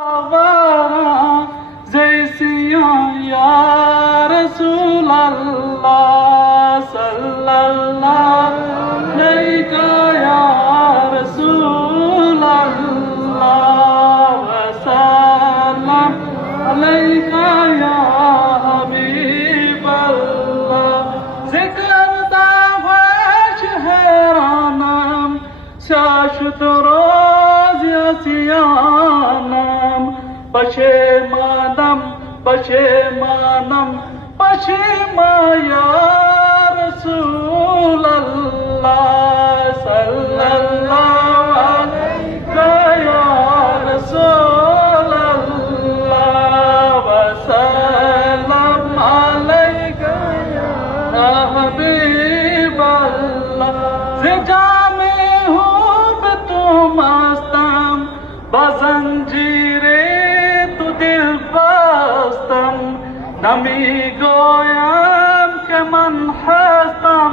आवारा जैसिया या रसूल अल्लाह सल्लल्लाहु अलैका या रसूल अल्लाह वसल्लम अलैका या हबीब अल्लाह जिक्र दावश हैरानम शाश्वत रोज यासियानम पशेमानम पशेमा या रसूल अल्लाह सल्लल्लाहु अलैका या रसूल अल्लाह वसल्लम अलैका या हबीब अल्लाह ज़िजामे हूब तुम मस्तम बज़ंजीरे दिल बस्तम नमी गोयम के मन हस्तम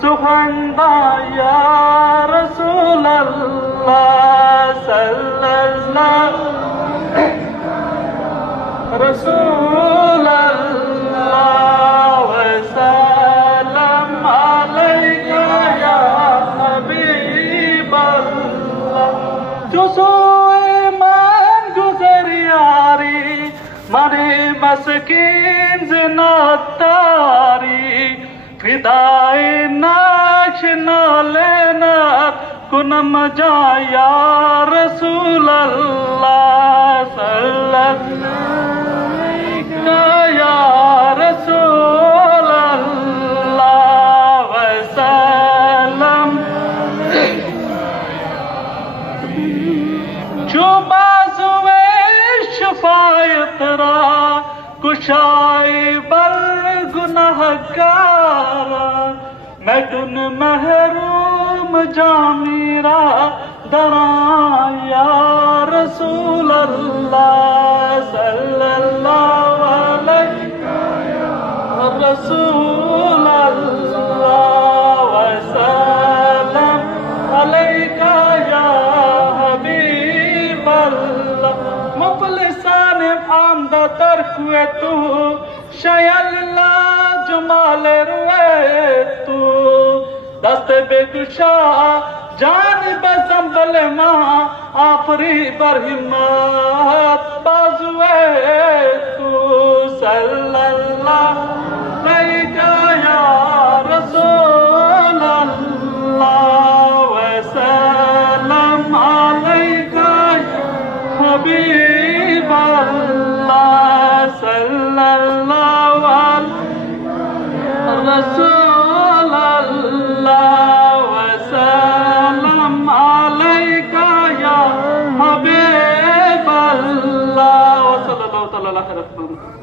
सुखंदा या रसूल अल्लाह सल्लल्लाहु रसूल अल्लाह वसल्लम अलैका या हबीब अल्लाह जो मरे मस्कीन जिनातारी फिदाए नाश न लेना कुनम जा या रसूल अल्लाह सल्लल्लाहु अलैहि या रसूल अल्लाह वसल्लम जो बाज़ुए शफायत रा कुशाए बल गुनहगारा मैं दुन महरूम जामीरा दरा या रसूल अल्लाह सल्लल्लाहु अलैका या रसूल अल्लाह वसल्लम अलैका या हबीब अल्लाह मुफलिसान आमदा तरकुए तू शयल्ला जमाल रुए तू दस्त बेकुशा जान बसंबल माँ आफरी पर हिम्मत बाजुए तू सल्लल्लाहु अलैका या रसूल अल्लाह वसल्लम अलैका या हबीब अल्लाह सल्लल्लाहु अलैहि रसूल अल्लाह वसल्लम अलैका या हबीब अल्लाह सल्लल्लाहु अलैहि वसल्लम।